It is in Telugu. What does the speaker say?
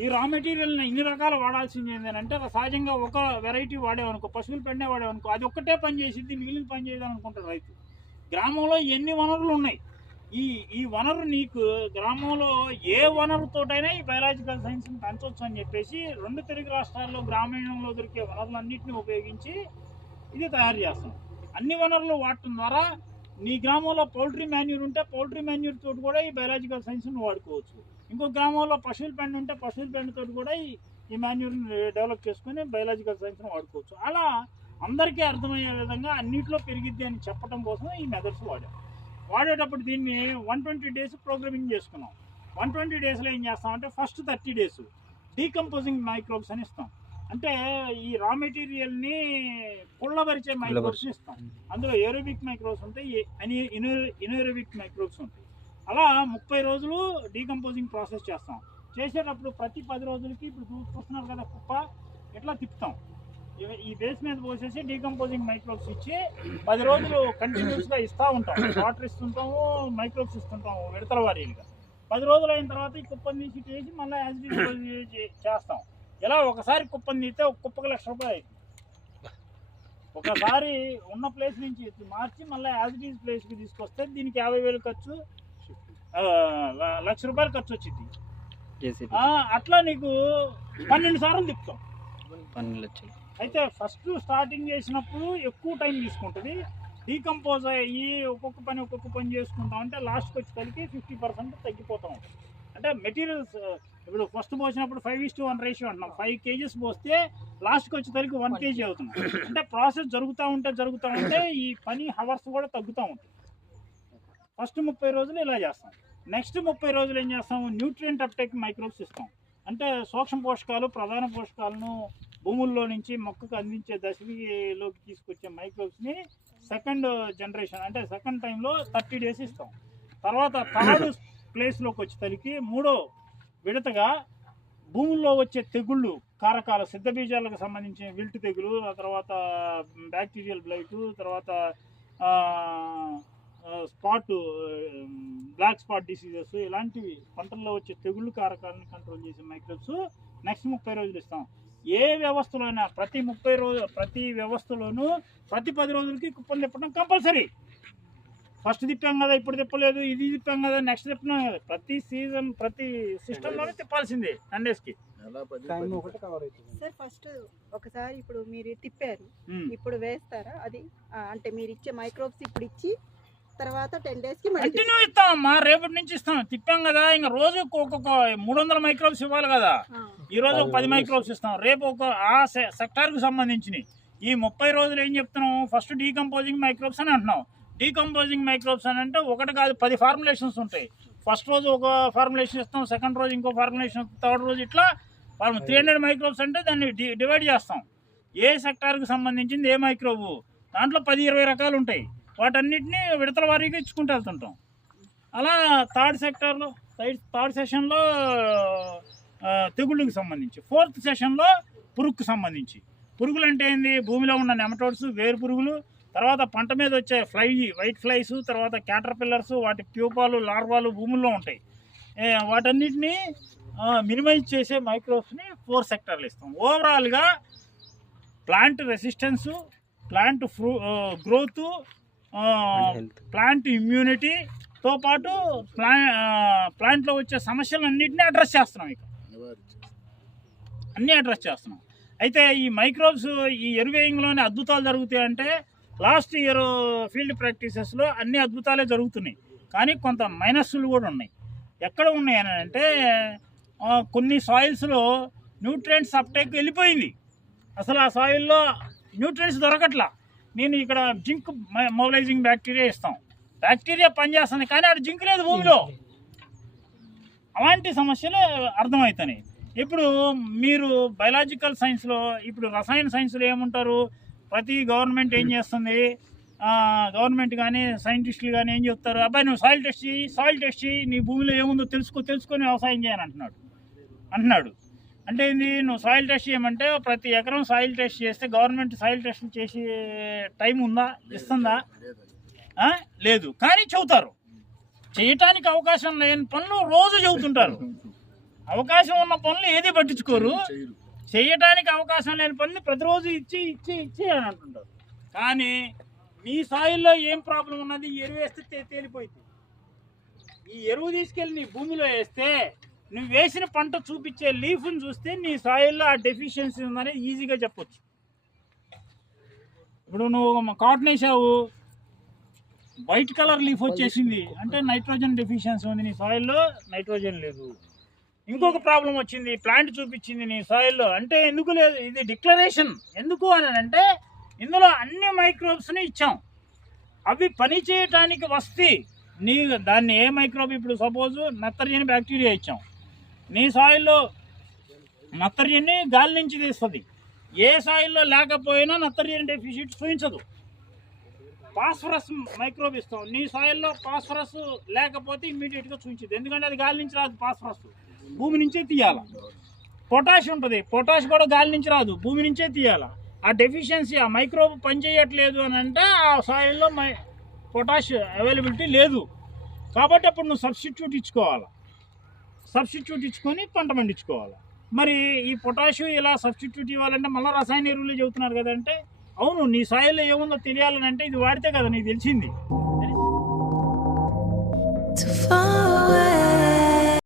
ఈ రా మెటీరియల్ని ఇన్ని రకాలు వాడాల్సింది ఏంటంటే సహజంగా ఒక వెరైటీ వాడేవనుకో, పశువుల పెండే వాడేవనుకో, అది ఒక్కటే పని చేసిద్ది, మిగిలిన పని చేయదని అనుకుంటారు రైతు. గ్రామంలో ఎన్ని వనరులు ఉన్నాయి, ఈ వనరు నీకు గ్రామంలో ఏ వనరుతోటైనా ఈ బయలాజికల్ సైన్స్ని పెంచవచ్చు అని చెప్పేసి 2 తెలుగు రాష్ట్రాల్లో గ్రామీణంలో దొరికే వనరులన్నింటినీ ఉపయోగించి ఇది తయారు చేస్తాం. అన్ని వనరులు వాడటం ద్వారా నీ గ్రామంలో పౌల్ట్రీ మాన్యూర్ ఉంటే పౌల్ట్రీ మాన్యూర్ తోటి కూడా ఈ బయలాజికల్ సైన్స్ని వాడుకోవచ్చు. ఇంకో గ్రామంలో పశువుల పెండ ఉంటే పశువుల పెండతో కూడా ఈ మాన్యూర్ని డెవలప్ చేసుకుని బయలాజికల్ సైన్స్ని వాడుకోవచ్చు. అలా అందరికీ అర్థమయ్యే విధంగా అన్నింటిలో పెరిగిద్ది అని చెప్పడం కోసం ఈ మెథడ్స్ వాడేటప్పుడు దీన్ని 120 days ప్రోగ్రామింగ్ చేసుకున్నాం. 120 daysలో ఏం చేస్తామంటే ఫస్ట్ 30 days డీకంపోజింగ్ మైక్రోబ్స్ అని ఇస్తాం. అంటే ఈ రా మెటీరియల్ని పుల్లబరిచే మైక్రోబ్స్ ఇస్తాం. అందులో ఏరోబిక్ మైక్రోబ్స్ ఉంటాయి, ఇనోరోబిక్ మైక్రోబ్స్ ఉంటాయి. అలా 30 రోజులు డీకంపోజింగ్ ప్రాసెస్ చేస్తాం. చేసేటప్పుడు ప్రతి 10 రోజులకి ఇప్పుడు చూస్తున్నారు కదా కుప్ప ఇట్లా తిప్పుతాం. ఈ బేస్ మీద పోసేసి డీకంపోజింగ్ మైక్రోబ్స్ ఇచ్చి 10 రోజులు కంటిన్యూస్గా ఇస్తూ ఉంటాం. వాటర్ ఇస్తుంటాము, మైక్రోబ్స్ ఇస్తుంటాము విడతల వారీగా. 10 రోజులు అయిన తర్వాత ఈ కుప్పని తీసి చేసి మళ్ళీ యాజ్ చేస్తాం. ఇలా ఒకసారి కుప్పని తీస్తే ఒక కుప్పకి ₹1,00,000 అవుతుంది. ఒకసారి ఉన్న ప్లేస్ నుంచి మార్చి మళ్ళీ యాజ్ ఇట్ ఈజ్ ప్లేస్కి తీసుకొస్తే దీనికి 50,000 ఖర్చు, ₹1,00,000 ఖర్చు వచ్చింది. అట్లా నీకు 12 సార్లు తిప్పుతాం. 12 లక్షలు. అయితే ఫస్ట్ స్టార్టింగ్ చేసినప్పుడు ఎక్కువ టైం తీసుకుంటుంది. డీకంపోజ్ అయ్యి ఒక్కొక్క పని చేసుకుంటాం అంటే లాస్ట్కి వచ్చేసరికి 50% తగ్గిపోతూ ఉంటుంది. అంటే మెటీరియల్స్ ఇప్పుడు ఫస్ట్ పోసినప్పుడు 5:1 రేషియో అంటున్నాం. 5 kgs పోస్తే లాస్ట్కి వచ్చేసరికి 1 kg అవుతుంది. అంటే ప్రాసెస్ జరుగుతూ ఉంటే ఈ పని హవర్స్ కూడా తగ్గుతూ ఉంటుంది. ఫస్ట్ 30 రోజులు ఇలా చేస్తాం. నెక్స్ట్ 30 రోజులు ఏం చేస్తాము, న్యూట్రియంట్ అప్టేక్ మైక్రోబ్స్ ఇస్తాం. అంటే సూక్ష్మ పోషకాలు, ప్రధాన పోషకాలను భూముల్లో నుంచి మొక్కకు అందించే దశలోకి తీసుకొచ్చే మైక్రోబ్స్ని సెకండ్ జనరేషన్ అంటే సెకండ్ టైంలో 30 days ఇస్తాం. తర్వాత థర్డ్ ప్లేస్లోకి వచ్చేసరికి 3వ విడతగా భూముల్లో వచ్చే తెగుళ్ళు కారకాల సిద్ధబీజాలకు సంబంధించిన విల్ట్ తెగులు, ఆ తర్వాత బ్యాక్టీరియల్ బ్లైట్, తర్వాత బ్లాక్ స్పాట్ డిసీజెస్, ఇలాంటివి పంటల్లో వచ్చే తెగుళ్ళు కారకాలను కంట్రోల్ చేసే మైక్రోబ్స్ నెక్స్ట్ 30 రోజులు ఇస్తాం. ఏ వ్యవస్థలోనైనా ప్రతి వ్యవస్థలోనూ ప్రతి 10 రోజులకి కుప్పలు తిప్పడం కంపల్సరీ. ఫస్ట్ తిప్పాం కదా, ఇప్పుడు తిప్పలేదు, ఇది తిప్పాం కదా, నెక్స్ట్ తిప్పినాం కదా, ప్రతి సీజన్ ప్రతి సిస్టంలోనే తిప్పాల్సిందే 10 daysకి. సార్ ఫస్ట్ ఒకసారి ఇప్పుడు మీరు తిప్పారు, ఇప్పుడు వేస్తారా అది? అంటే మీరు ఇచ్చే మైక్రోబ్స్ ఇప్పుడు ఇచ్చి తర్వాత 10 daysకి కంటిన్యూ ఇస్తామమ్మా. రేపటి నుంచి ఇస్తాం. తిప్పాం కదా, ఇంకా రోజు ఒక్కొక్క 300 మైక్రోబ్స్ ఇవ్వాలి కదా. ఈ రోజు ఒక 10 మైక్రోబ్స్ ఇస్తాం, రేపు ఒక ఆ సెక్టార్కి సంబంధించినవి. ఈ 30 రోజులు ఏం చెప్తున్నాం, ఫస్ట్ డీకంపోజింగ్ మైక్రోబ్స్ అని అంటున్నాం. డీకంపోజింగ్ మైక్రోబ్స్ అని అంటే ఒకటి కాదు 10 ఫార్ములేషన్స్ ఉంటాయి. ఫస్ట్ రోజు ఒక ఫార్ములేషన్ ఇస్తాం, సెకండ్ రోజు ఇంకో ఫార్ములేషన్, థర్డ్ రోజు ఇట్లా 300 మైక్రోబ్స్ అంటే దాన్ని డివైడ్ చేస్తాం. ఏ సెక్టార్కి సంబంధించింది ఏ మైక్రోబు, దాంట్లో 10-20 రకాలు ఉంటాయి. వాటన్నిటిని విడతల వారీగా ఇచ్చుకుంటూ వెళ్తుంటాం. అలా థర్డ్ సెషన్లో తెగుళ్ళకి సంబంధించి, 4th సెషన్లో పురుగుకు సంబంధించి. పురుగులు అంటే ఏంది, భూమిలో ఉన్న నెమటోడ్స్, వేరు పురుగులు, తర్వాత పంట మీద వచ్చే వైట్ ఫ్లైస్, తర్వాత క్యాటర్పిల్లర్స్, వాటి ప్యూపాలు, లార్వాలు భూముల్లో ఉంటాయి. వాటన్నిటిని మినిమైజ్ చేసే మైక్రోబ్స్ని 4 సెక్టార్లు ఇస్తాం. ఓవరాల్గా plant resistance, plant growth, plant ఇమ్యూనిటీతో పాటు ప్లాంట్లో వచ్చే సమస్యలన్నింటినీ అడ్రస్ చేస్తున్నాం. ఇక అన్నీ అడ్రస్ చేస్తున్నాం. అయితే ఈ మైక్రోబ్స్ ఈ ఎరువేయింగ్లోనే అద్భుతాలు జరుగుతాయంటే లాస్ట్ ఇయర్ ఫీల్డ్ ప్రాక్టీసెస్లో అన్ని అద్భుతాలే జరుగుతున్నాయి. కానీ కొంత మైనస్లు కూడా ఉన్నాయి. ఎక్కడ ఉన్నాయి అని అంటే కొన్ని సాయిల్స్లో న్యూట్రియంట్స్ అప్టేక్ వెళ్ళిపోయింది. అసలు ఆ సాయిల్లో న్యూట్రియంట్స్ దొరకట్లా. నేను ఇక్కడ జింక్ మొబిలైజింగ్ బ్యాక్టీరియా ఇస్తాం, బ్యాక్టీరియా పనిచేస్తుంది కానీ అది జింక్ లేదు భూమిలో. అలాంటి సమస్యలు అర్థమవుతున్నాయి. ఇప్పుడు మీరు బయలాజికల్ సైన్స్లో, ఇప్పుడు రసాయన సైన్స్లో ఏముంటారు, ప్రతి గవర్నమెంట్ ఏం చేస్తుంది, గవర్నమెంట్ కానీ సైంటిస్టులు కానీ ఏం చెప్తారు, అబ్బాయి నువ్వు సాయిల్ టెస్ట్ చేయి, నీ భూమిలో ఏముందో తెలుసుకొని వ్యవసాయం చేయని అంటున్నాడు. అంటే ఏంది, నువ్వు సాయిల్ టెస్ట్ చేయమంటే ప్రతి ఎకరం సాయిల్ టెస్ట్ చేస్తే గవర్నమెంట్ సాయిల్ టెస్ట్ చేసే టైం ఉందా, ఇస్తుందా? లేదు. కానీ చెబుతారు, చేయటానికి అవకాశం లేని పనులు రోజు చెబుతుంటారు. అవకాశం ఉన్న పనులు ఏది పట్టించుకోరు, చేయడానికి అవకాశం లేని పనులు ప్రతిరోజు ఇచ్చి అని అంటుంటారు. కానీ మీ సాయిల్లో ఏం ప్రాబ్లం ఉన్నది, ఎరువు వేస్తే తేలిపోయింది. ఈ ఎరువు తీసుకెళ్ళి నీ భూమిలో వేస్తే నువ్వు వేసిన పంట చూపించే లీఫ్ని చూస్తే నీ సాయిల్లో ఆ డెఫిషియన్సీ ఉందని ఈజీగా చెప్పొచ్చు. ఇప్పుడు నువ్వు కాటన్ వేసావు, వైట్ కలర్ లీఫ్ వచ్చేసింది అంటే నైట్రోజన్ డెఫిషియన్సీ ఉంది, నీ సాయిల్లో నైట్రోజన్ లేదు. ఇంకొక ప్రాబ్లం వచ్చింది, ప్లాంట్ చూపించింది నీ సాయిల్లో అంటే ఎందుకు లేదు, ఇది డిక్లరేషన్. ఎందుకు అని అంటే ఇందులో అన్ని మైక్రోబ్స్ని ఇచ్చాం, అవి పని చేయటానికి వస్తే నీ దాన్ని ఏ మైక్రోబ్, ఇప్పుడు సపోజ్ నత్రజని బ్యాక్టీరియా ఇచ్చాం, నీ సాయిల్లో నత్రజని గాలి నుంచి తీస్తుంది. ఏ సాయిల్లో లేకపోయినా నత్రజని డెఫిషిట్ చూపించదు. ఫాస్ఫరస్ మైక్రోబ్ ఇస్తాం, నీ సాయిల్లో ఫాస్ఫరస్ లేకపోతే ఇమ్మీడియట్గా చూపించదు, ఎందుకంటే అది గాలి నుంచి రాదు, ఫాస్ఫరస్ భూమి నుంచే తీయాలి. పొటాష్ ఉంటుంది, పొటాష్ కూడా గాలి నుంచి రాదు, భూమి నుంచే తీయాలి. ఆ డెఫిషియన్సీ, ఆ మైక్రోబ్ పనిచేయట్లేదు అని అంటే ఆ సాయిల్లో పొటాష్ అవైలబిలిటీ లేదు. కాబట్టి అప్పుడు నువ్వు సబ్స్టిట్యూట్ ఇచ్చుకోవాలి, సబ్స్టిట్యూట్ ఇచ్చుకొని పంట పండించుకోవాలి. మరి ఈ పొటాష్ ఇలా సబ్స్టిట్యూట్ ఇవ్వాలంటే మళ్ళీ రసాయన ఎరువులే చెబుతున్నారు కదంటే, అవును నీ సాయిల్లో ఏముందో తెలియాలని అంటే ఇది వాడితే కదా నీకు తెలిసింది.